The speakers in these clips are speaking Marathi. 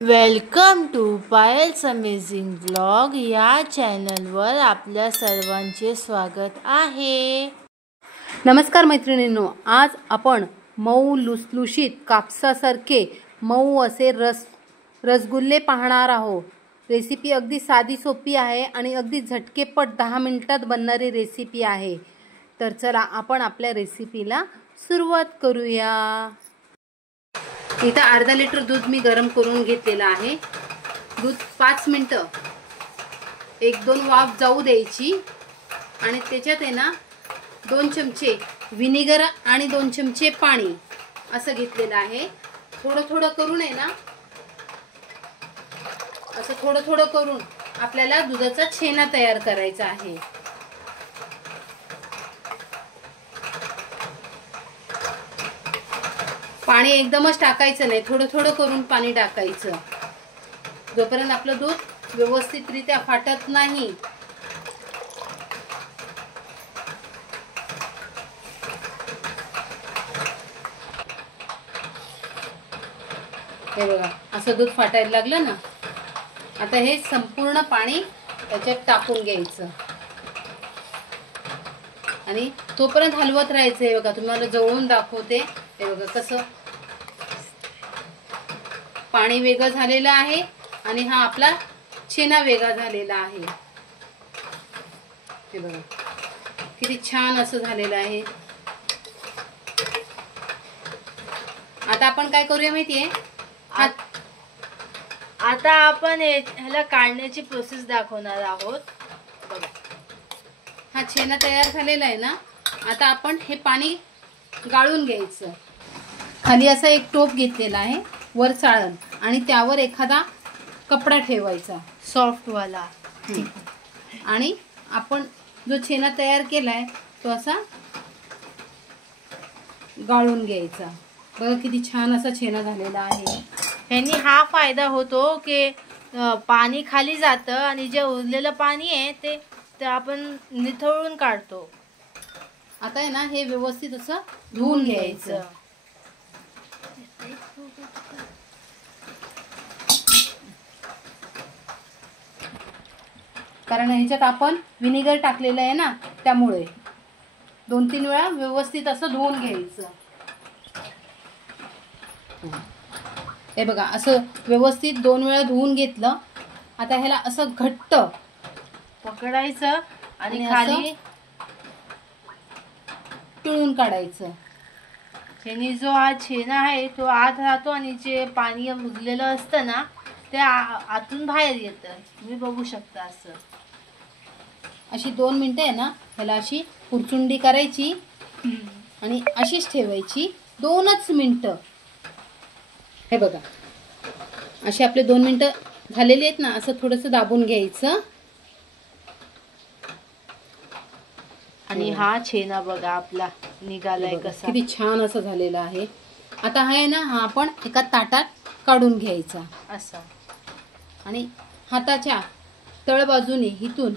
Welcome to Payal's amazing blog या चॅनलवर आपल्या सर्वांचे स्वागत आहे। नमस्कार मैत्रिणींनो, आज आपण मऊ लुसलुशीत कापसासारखे मऊ असे रसगुल्ले पाहणार आहोत। रेसिपी अगदी साधी सोपी आहे आणि अगदी झटकेपट 10 मिनिटात बनणारी रेसिपी आहे। तर चला आपण आपल्या रेसिपीला सुरुवात करूया। इथं अर्धा लिटर दूध मी गरम करून घेतलेलं आहे। दूध 5 मिनिटं 1-2 वाफ जाऊ द्यायची आणि त्याच्यात आहे ना 2 चमचे विनेगर आणि 2 चमचे पाणी असं घेतलेलं आहे। थोडं थोडं करून आहे ना, असं थोडं थोडं करून आपल्याला दुधाचा छेना तयार करायचा आहे। पाणी एकदमच टाकायचं नाही, थोडं थोडं करून पाणी टाकायचं, जोपर्यंत आपलं दूध व्यवस्थितरित्या फाटत नाही। हे बघा, असं दूध फाटायला लागलं ना, आता हे संपूर्ण पाणी त्याच्यात टाकून घ्यायचं आणि तोपर्यंत हलवत राहायचं। हे बघा, तुम्हाला जवळून दाखवते। हे बघा कसं पाणी वेगळं झालेलं आहे आणि हा आपला छेना वेगळा झालेला आहे। हे बघा किती छान असं झालेलं आहे। आता आपण काय करूया माहितीये, आता आपण ह्याला काढण्याची प्रोसेस दाखवणार आहोत। बघा, हा छेना तयार झालेला आहे ना। आता आपण हे पाणी गाळून घ्यायचं। खाली असा एक टोप घेतलेला आहे, वर चाळण, आणि त्यावर एखादा कपडा ठेवायचा सॉफ्ट वाला, आणि आपण जो छेना तयार केलाय तो असा गाळून घ्यायचा। बघा किती छान असा छेना झालेला आहे। ह्यानी हा फायदा होतो की पाणी खाली जातं आणि जे उरलेलं पाणी आहे ते आपण निथळून काढतो। आता आहे ना, हे व्यवस्थित असं धुवून घ्यायचं। कारण ह्याच्यात आपण विनेगर टाकलेलं आहे ना, त्यामुळे 2-3 वेळा व्यवस्थित असं धुवून घ्यायचं। हे बघा, असं व्यवस्थित 2 वेळा धुवून घेतलं। आता ह्याला असं घट्ट पकडायचं आणि खाली पिळून काढायचं। ह्यानी जो हा छेना आहे तो आत राहतो आणि जे पाणी उरलेलं असतं ना ते आतून बाहेर येतं। तुम्ही बघू शकता। असं अशी 2 मिनिटं आहे ना, ह्याला अशी पुरचुंडी करायची आणि अशीच ठेवायची 2च मिनिटं। हे बघा, असे आपले 2 मिनिटं झालेली आहेत ना, असं थोडंसं दाबून घ्यायचं आणि हा छेना बघा आपला निघालाय कसा, किती छान असं झालेला आहे। आता हा आहे ना, हा आपण एका ताटात काढून घ्यायचा असा, आणि हाताच्या तळ बाजूने इथून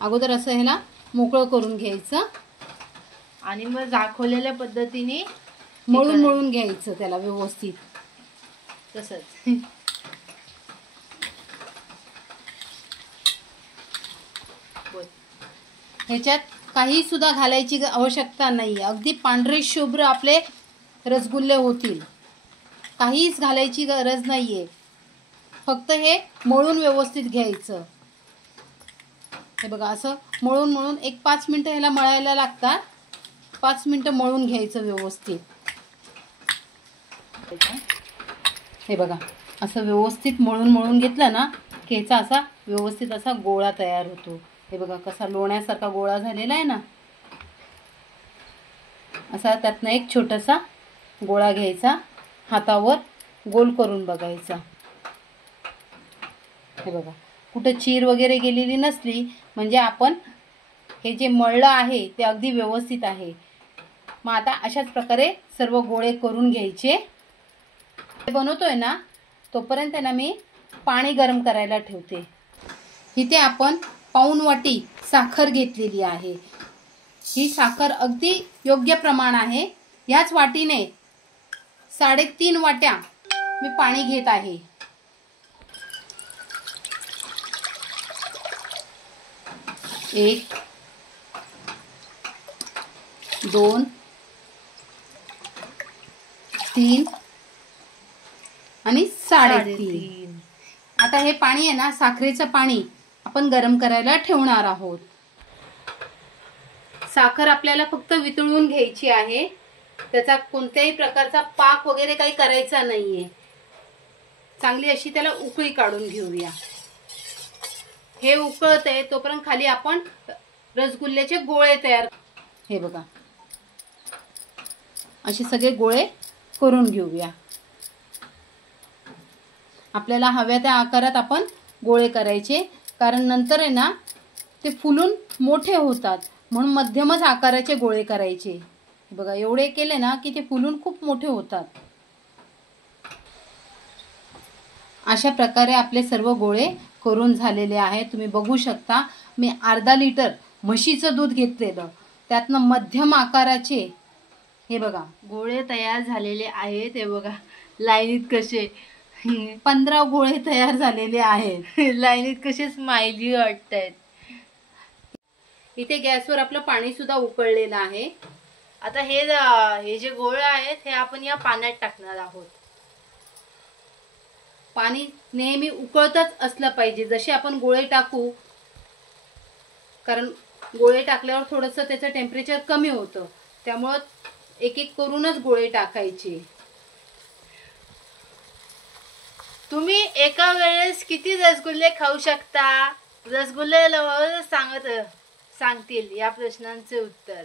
अगोदर असं ह्याला मोकळं करून घ्यायचं आणि मग दाखवलेल्या पद्धतीने मळून घ्यायचं त्याला व्यवस्थित तसंच। ह्याच्यात काही सुद्धा घालायची आवश्यकता नाही, अगदी पांढरे शुभ्र आपले रसगुल्ले होतील। काहीच घालायची गरज नाहीये, फक्त हे मळून व्यवस्थित घ्यायचं। हे बघा, असं मळून एक 5 मिनिटं ह्याला मळायला लागतात। 5 मिनिटं मळून घ्यायचं व्यवस्थित। हे बघा, असं व्यवस्थित मळून घेतलं ना की ह्याचा असा व्यवस्थित असा गोळा तयार होतो। हे बघा कसा लोण्यासारखा गोळा झालेला आहे ना, असा त्यातनं एक छोटासा गोळा घ्यायचा, हातावर गोल करून बघायचा। हे बघा, कुठं चीर वगैरे गेलेली नसली म्हणजे आपण हे जे मळलं आहे ते अगदी व्यवस्थित आहे। मग आता अशाच प्रकारे सर्व गोळे करून घ्यायचे। बनवतोय ना तोपर्यंत ना मी पाणी गरम करायला ठेवते। इथे आपण पाऊण वाटी साखर घेतलेली आहे। ही साखर अगदी योग्य प्रमाण आहे। याच वाटीने 3.5 वाट्या मी पाणी घेत आहे। 1 2 3 आणि 3.5. आता हे पाणी आहे ना, साखरेचं पाणी आपण गरम करायला ठेवणार आहोत. साखर आपल्याला फक्त वितळून घ्यायची आहे. त्याचा कोणत्याही प्रकारचा पाक वगैरे काही करायचा नाहीये. चांगली अशी त्याला उकळी काढून घेऊया. हे उकळतंय तोपर्यंत खाली आपण रसगुल्ल्याचे गोळे तयार, हे बघा असे सगळे गोळे करून घेऊया. आपल्याला हव्या त्या आकारात आपण गोळे करायचे, कारण नंतर आहे ना ते फुलून मोठे होतात, म्हणून मध्यमच आकाराचे गोळे करायचे. बघा एवढे केले ना की ते फुलून खूप मोठे होतात. अशा प्रकारे आपले सर्व गोळे करून झालेले आहेत. तुम्ही बघू शकता, मी अर्धा लिटर म्हशीचं दूध घेतलेलं, त्यातनं मध्यम आकाराचे हे बघा गोळे तयार झालेले आहेत. हे बघा लाईनीत कसे 15 गोळे तयार झालेले आहेत. लाईनीत कसे स्माइली वाटतायत. इथे गॅसवर आपलं पाणी सुद्धा उकळलेलं आहे. आता हे जे गोळे आहेत हे आपण या पाण्यात टाकणार आहोत. पाणी नेहमी उकळतच असलं पाहिजे जसे आपण गोळे टाकू, कारण गोळे टाकल्यावर थोडंसं त्याचं टेम्परेचर कमी होतं, त्यामुळं एक एक करूनच गोळे टाकायचे. तुम्ही एका वेळेस किती रसगुल्ले खाऊ शकता? रसगुल्ले लवकरच सांगतील या प्रश्नांचे उत्तर,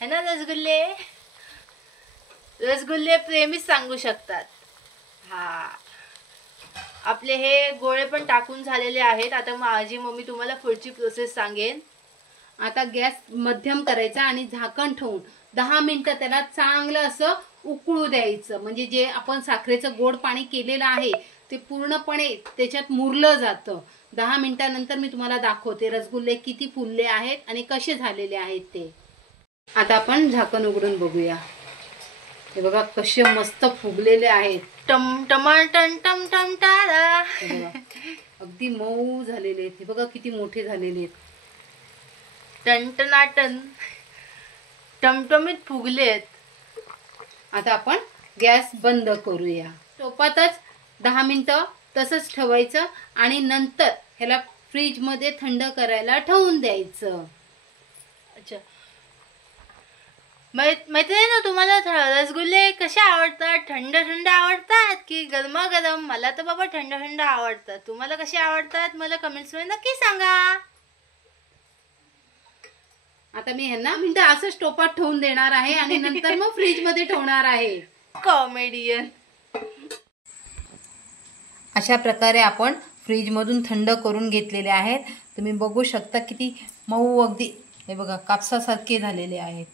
है ना? रसगुल्ले प्रेमीच सांगू शकतात. हा, आपले हे गोळे पण टाकून झालेले आहेत. आता माझी मम्मी तुम्हाला पुढची प्रोसेस सांगेन. आता गॅस मध्यम करायचा आणि झाकण ठेवून 10 मिनिटं त्याला चांगलं असं उकळू द्यायचं. म्हणजे जे आपण साखरेचं गोड पाणी केलेलं आहे ते पूर्णपणे त्याच्यात मुरलं जातं. 10 मिनिटानंतर मी तुम्हाला दाखवते रसगुल्ले किती फुलले आहेत आणि कसे झालेले आहेत ते. आता आपण झाकण उघडून बघूया. हे बघा कसे मस्त फुगलेले आहेत. टम टम टम टम टम टारा. अगदी मऊ झालेले आहेत. हे बघा किती मोठे झालेले आहेत. टनटनाटन टमटमीत फुगलेत. आता आपण गॅस बंद करूया. टोपातच 10 मिनिटं तसंच ठेवायचं आणि नंतर ह्याला फ्रीज मध्ये थंड करायला ठेवून द्यायचं. अच्छा, माहिती आहे ना तुम्हाला रसगुल्ले कसे आवडतात? थंड थंड आवडतात की गरमागरम? मला तर बाबा थंड थंड आवडतात. तुम्हाला कसे आवडतात मला कमेंट्स मध्ये नक्की सांगा. आता मी ह्यांना मिनिटं असंच टोपात ठेवून देणार आहे आणि नंतर मग फ्रीज मध्ये ठेवणार आहे. कॉमेडियन. अशा प्रकारे आपण फ्रीज मधून थंड करून घेतलेले आहेत. तुम्ही बघू शकता किती मऊ, अगदी हे बघा कापसासारखे झालेले आहेत.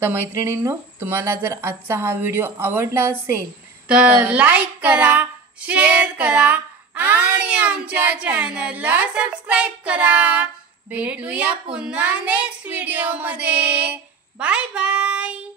तर मैत्रिणींनो, तुम्हाला जर आजचा हा व्हिडिओ आवडला असेल तर लाईक करा, शेअर करा आणि आमच्या चॅनलला सबस्क्राईब करा. भेटूया पुन्हा नेक्स्ट व्हिडिओ मध्ये. Bye bye.